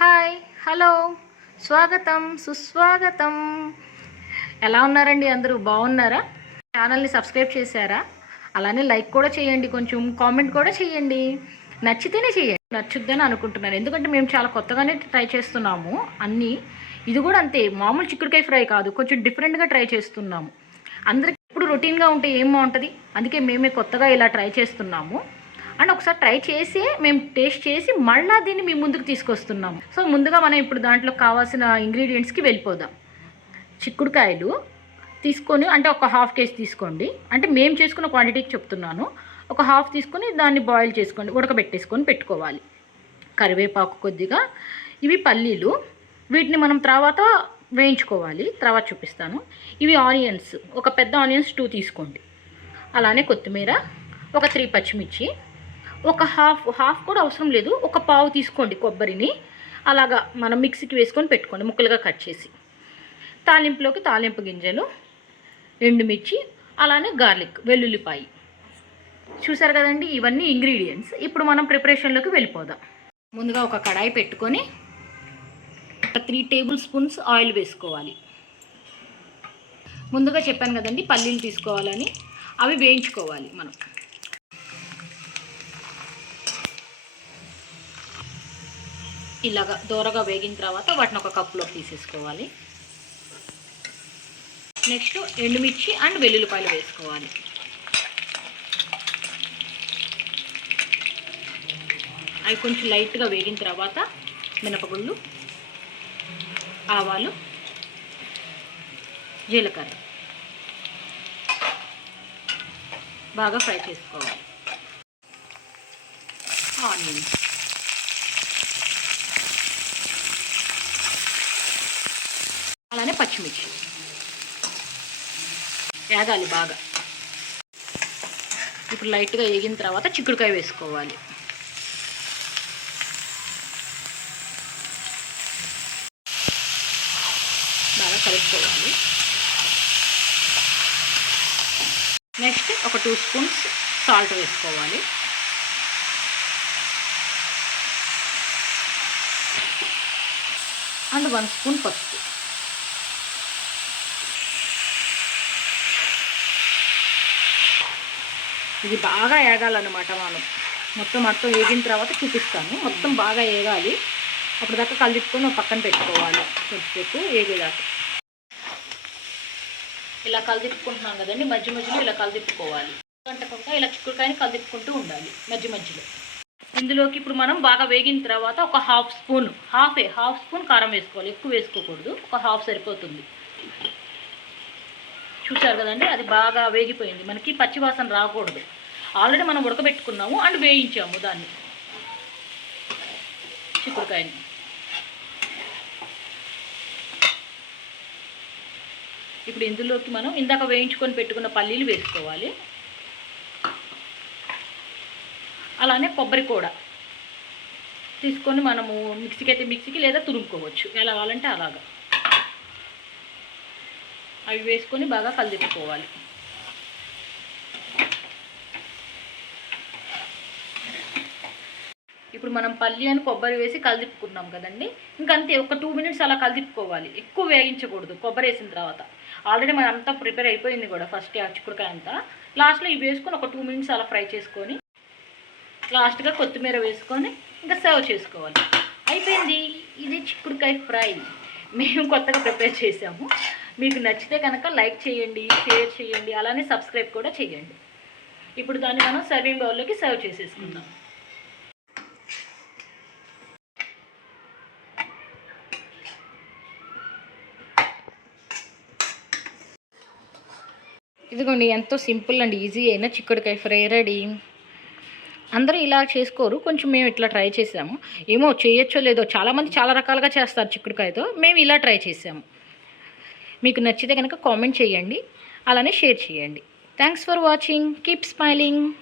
Hi hello. స్వాగతం సుస్వాగతం. ఎలా ఉన్నారండి అందరూ? బాగున్నారా? ఛానల్ని సబ్స్క్రైబ్ చేశారా? అలానే లైక్ కూడా చేయండి కొంచెం కామెంట్ కూడా చేయండి. నచ్చితేనే చేయండి. నచ్చుద్దని అనుకుంటున్నాను ఎందుకంటే మేము చాలా కొత్తగానే ట్రై చేస్తున్నాము అన్నీ. ఇది కూడా అంతే. మామూలు చిక్కుడుకాయ ఫ్రై కాదు. కొంచెం డిఫరెంట్గా ట్రై చేస్తున్నాము. అందరికి ఇప్పుడు రొటీన్గా ఉంటే ఏం బాగుంటుంది? అందుకే మేమే కొత్తగా ఇలా ట్రై చేస్తున్నాము. అండ్ ఒకసారి ట్రై చేసి మేము టేస్ట్ చేసి మళ్ళీ దీన్ని మీ ముందుకు తీసుకొస్తున్నాము సో ముందుగా మనం ఇప్పుడు దాంట్లో కావాల్సిన ఇంగ్రీడియంట్స్కి వెళ్ళిపోదాం. చిక్కుడుకాయలు తీసుకొని అంటే ఒక హాఫ్ కేజీ తీసుకోండి. అంటే మేము చేసుకున్న క్వాంటిటీకి చెప్తున్నాను. ఒక హాఫ్ తీసుకొని దాన్ని బాయిల్ చేసుకోండి ఉడకబెట్టేసుకొని పెట్టుకోవాలి. కరివేపాకు కొద్దిగా ఇవి పల్లీలు. వీటిని మనం తర్వాత వేయించుకోవాలి. తర్వాత చూపిస్తాను. ఇవి ఆనియన్స్. ఒక పెద్ద ఆనియన్స్ టూ తీసుకోండి. అలానే కొత్తిమీర ఒక త్రీ పచ్చిమిర్చి. ఒక హాఫ్ హాఫ్ కూడా అవసరం లేదు. ఒక పావు తీసుకోండి కొబ్బరిని. అలాగా మనం మిక్సీకి వేసుకొని పెట్టుకోండి ముక్కలుగా కట్ చేసి. తాలింపులోకి తాలింపు గింజలు ఎండుమిర్చి అలానే గార్లిక్ వెల్లుల్లిపాయి. చూసారు కదండి ఇవన్నీ ఇంగ్రీడియంట్స్. ఇప్పుడు మనం ప్రిపరేషన్లోకి వెళ్ళిపోదాం. ముందుగా ఒక కడాయి పెట్టుకొని ఒక త్రీ టేబుల్ స్పూన్స్ ఆయిల్ వేసుకోవాలి. ముందుగా చెప్పాను కదండి పల్లీలు తీసుకోవాలని. అవి వేయించుకోవాలి మనం. ఇలాగా దూరగా వేగిన తర్వాత వాటిని ఒక కప్పులోకి తీసేసుకోవాలి. నెక్స్ట్ ఎండుమిర్చి అండ్ వెల్లుల్లిపాయలు వేసుకోవాలి. అవి కొంచెం లైట్గా వేగిన తర్వాత మినపగుళ్ళు ఆవాలు జీలకర్ర బాగా ఫ్రై చేసుకోవాలి. ఆనియన్స్. అలానే పచ్చిమిర్చి. వేగాలి బాగా. ఇప్పుడు లైట్గా వేగిన తర్వాత చిక్కుడుకాయ వేసుకోవాలి. బాగా కలుపుకోవాలి. నెక్స్ట్ ఒక టూ స్పూన్స్ సాల్ట్ వేసుకోవాలి. అండ్ వన్ స్పూన్ పసుపు. ఇది బాగా ఏగాలన్నమాట మనం మొత్తం మొత్తం వేగిన తర్వాత చూపిస్తాను. మొత్తం బాగా వేగాలి అప్పుడు దాకా కలిపుకొని పక్కన పెట్టుకోవాలి. కొంచెంసేపు వేగేదాకా ఇలా కలిదిప్పుకుంటున్నాం కదండి. మధ్య మధ్యలో ఇలా కలిదిప్పుకోవాలి గంటకుండా ఇలా చిక్కుడుకాయని కలిదిప్పుకుంటూ ఉండాలి. మధ్య మధ్యలో. ఇందులోకి ఇప్పుడు మనం బాగా వేగిన తర్వాత ఒక హాఫ్ స్పూన్ హాఫే హాఫ్ స్పూన్ కారం వేసుకోవాలి. ఎక్కువ వేసుకోకూడదు. ఒక హాఫ్ సరిపోతుంది. చూసారు కదండి అది బాగా వేగిపోయింది. మనకి పచ్చివాసన రాకూడదు. ఆల్రెడీ మనం ఉడకబెట్టుకున్నాము అండ్ వేయించాము దాన్ని. చిక్కుడుకాయని. ఇప్పుడు ఇందులోకి మనం ఇందాక వేయించుకొని పెట్టుకున్న పల్లీలు వేసుకోవాలి. అలానే కొబ్బరి కూడా తీసుకొని మనము మిక్సీకి అయితే మిక్సీకి లేదా తురుముకోవచ్చు. ఎలా కావాలంటే అలాగా. అవి వేసుకొని బాగా కలిదిప్పుకోవాలి ఇప్పుడు మనం పల్లి అని కొబ్బరి వేసి కలిదిప్పుకున్నాం కదండి. ఇంకంతే ఒక టూ మినిట్స్ అలా కలిదిప్పుకోవాలి ఎక్కువ వేగించకూడదు కొబ్బరి వేసిన తర్వాత. ఆల్రెడీ మనం అంతా ప్రిపేర్ అయిపోయింది కూడా ఫస్ట్ ఆ చిక్కుడుకాయ అంతా. లాస్ట్లో ఇవి వేసుకొని ఒక టూ మినిట్స్ అలా ఫ్రై చేసుకొని లాస్ట్గా కొత్తిమీర వేసుకొని ఇంకా సర్వ్ చేసుకోవాలి. అయిపోయింది. ఇది చిక్కుడుకాయ ఫ్రై. మేము కొత్తగా ప్రిపేర్ చేసాము. మీకు నచ్చితే కనుక లైక్ చేయండి షేర్ చేయండి అలానే సబ్స్క్రైబ్ కూడా చేయండి. ఇప్పుడు దాన్ని మనం సర్వింగ్ బౌల్లోకి సర్వ్ చేసేసుకుందాం. ఇదిగోండి ఎంతో సింపుల్ అండ్ ఈజీ అయిన చిక్కుడుకాయ ఫ్రై రెడీ. అందరూ ఇలా చేసుకోరు కొంచెం మేము ఇట్లా ట్రై చేసాము. ఏమో చేయొచ్చో లేదో చాలామంది చాలా రకాలుగా చేస్తారు చిక్కుడుకాయతో మేము ఇలా ట్రై చేసాము. మీకు నచ్చితే కనుక కామెంట్ చేయండి. అలానే షేర్ చేయండి. Thanks for watching keep smiling